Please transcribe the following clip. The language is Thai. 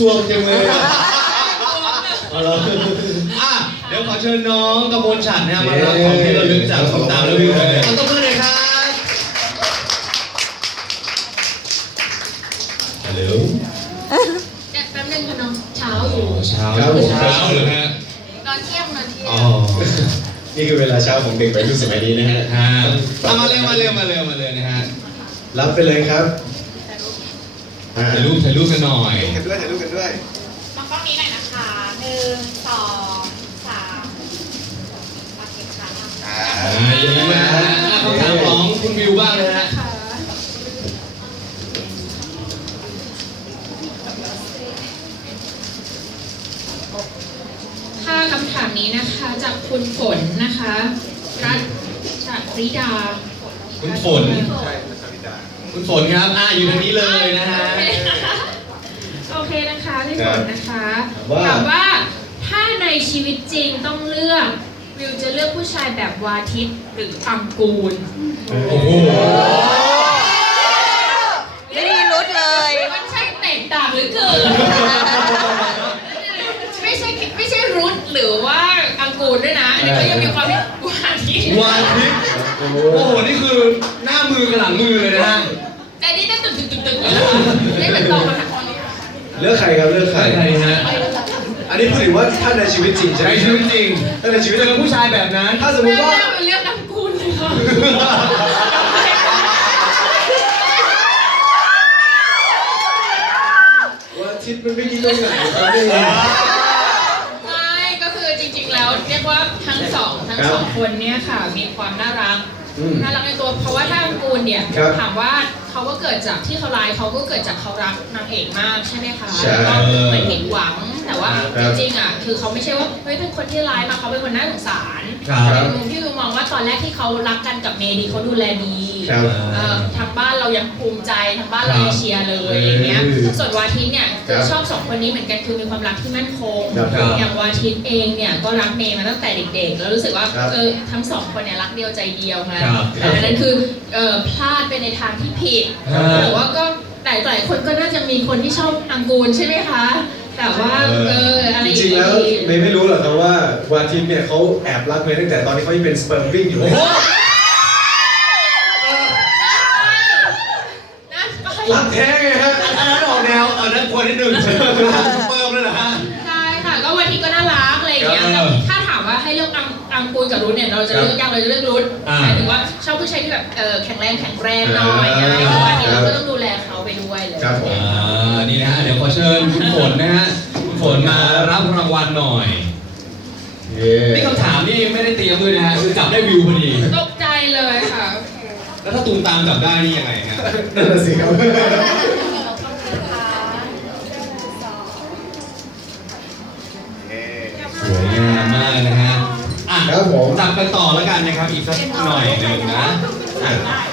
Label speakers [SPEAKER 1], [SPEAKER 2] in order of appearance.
[SPEAKER 1] วงจังเลยเอาละ
[SPEAKER 2] เดี๋ยวขอเชิญน้องกมลฉัตรนะมารับของที่ระลึกจากสองตามแล้ววิวเลยขอตบมือหน่อยครับฮัลโหล
[SPEAKER 3] แป๊บนึงค่ะน้องเช้าอยู่
[SPEAKER 2] เช้าเลยฮะ
[SPEAKER 3] นอนเที่ยง
[SPEAKER 2] อ๋อ
[SPEAKER 1] นี่คือเวลาเช้าของเด็กวัยรุ่นสมัยนี้นะฮะ
[SPEAKER 2] มาเร็วนะฮะ
[SPEAKER 1] รับไปเลยครับ
[SPEAKER 2] ถ่ายรูปกันหน่อย
[SPEAKER 1] ถ่ายรูปกันด้วย
[SPEAKER 3] มองกล้องนี้หน่อยนะคะ1 2 3โอเคค่ะ
[SPEAKER 2] อย่างนี้นะฮะคำถามของคุณวิวบ้างเลยฮะ
[SPEAKER 3] ค่ะคำถามนี้นะคะจากคุณฝนนะคะรัตชริดา
[SPEAKER 2] คุณฝนครับอยู่ตรงนี้เลยนะฮะ
[SPEAKER 3] โอเคนะคะพี่ฝนนะคะถามว่าถ้าในชีวิตจริงต้องเลือกวิวจะเลือกผู้ชายแบบวาทิตหรืออังกูล
[SPEAKER 2] โอ้โห
[SPEAKER 4] ไม่มีรุดเลย
[SPEAKER 3] มันใช่แตกต่างหรือเกินไม่ใช่รุดหรือว่าอังกูลด้วยนะอันนี้ก็ยังมีความที่วาทิต
[SPEAKER 2] โอ้โหนี่คือหน้ามือกับหลังมือเลยนะฮะ
[SPEAKER 3] แต่นี่ได้ตึกเลยนะคะไม่เป็นตองมาถักคอนี้
[SPEAKER 1] เลือกใครครับเลือกใคร
[SPEAKER 2] ฮะ
[SPEAKER 1] อันนี้พูดถึงว่าถ้าในชีวิตจริงใช่ไหม
[SPEAKER 2] ในชีวิตจริง
[SPEAKER 1] ถ้าในชีวิต
[SPEAKER 2] เจอผู้ชายแบบนั้น
[SPEAKER 1] ถ้าสมมติว่า
[SPEAKER 3] เลือกอังกูลเลยค่ะ
[SPEAKER 1] ว่าทิศมันไม่ดีตรงไหนครับนี่
[SPEAKER 3] ไม่ก็คือจริงๆแล้วเรียกว่าทั้งสองคนเนี่ยค่ะมีความน่ารักในตัวเพราะว่าถ้าอังกูลเนี่ยถามว่าเขาก็เกิดจากที่เขาไลน์เขาก็เกิดจากเขารักนางเอกมากใช่ไหมคะก็เหมือนเห็นหวังแต่ว่าจริงๆอ่ะคือเขาไม่ใช่ว่าเฮ้ยเป็นคนที่ไลน์มาเขาเป็นคนน่าสงสารในมุมที่วิวมองว่าตอนแรกที่เขารักกันกับเมดีเขาดูแลดีทางบ้านเรายังภูมิใจทางบ้านเราเชียร์เลยอย่างเงี้ยส่วนวาทิตเนี่ยชอบสองคนนี้เหมือนกันคือมีความรักที่มั่นคงอย่างวาทิตเองเนี่ยก็รักเมย์มาตั้งแต่เด็กๆแล้วรู้สึกว่าทั้งสองคนเนี่ยรักเดียวใจเดียวไงแต่นั้นคือพลาดไปในทางที่ผิดแต่ว่าก็หลายคนก็น่าจะมีคนที่ชอบอังกูลใช่ไหมคะแต่ว่าอะไร
[SPEAKER 1] จริงๆแล้วไม่รู้หรอกครับว่าวาทิตเนี่ยเขาแอบรักเมย์ตั้งแต่ตอนที่เขายังเป็นสเปิร์มวิ่งอยู่รักแท้ไงฮะ
[SPEAKER 2] อันนั้นออกแนวนั้นควรนิดนึงสเปิร์มเลยเหรอฮะ
[SPEAKER 3] ใช่ค่ะก็วาทิตก็น่ารักอะไรอย่างเงี้ยถ้าถามว่าให้เลือกอังกูลกับรุทเนี่ยเราจะเลือกยังเราจะเลือกรุทหมายถึงว่าชอบผู้ชายที่แบบแข็งแรงหน่อยอะไรอย่างเงี้ยเราก็ต้องดูแลเขาไปด้วยเลย
[SPEAKER 1] ครับผม
[SPEAKER 2] นี่นะฮะเดี๋ยวขอเชิญคุณฝนนะฮะคุณฝนมารับรางวัลหน่อยนี่คำถามนี่ไม่ได้เตรียมด้วยนะฮะคือจับได้วิวพอดี
[SPEAKER 3] ตกใจเลยค่ะ
[SPEAKER 2] แล้วถ้าตูมตามจับได้นี่ยังไงฮะ
[SPEAKER 1] นั่นแหละสิครับ
[SPEAKER 2] สวยงามมากนะฮะ
[SPEAKER 1] ครับผม
[SPEAKER 2] จับกันต่อแล้วกันนะครับอีกสักหน่อยหนึ่งนะ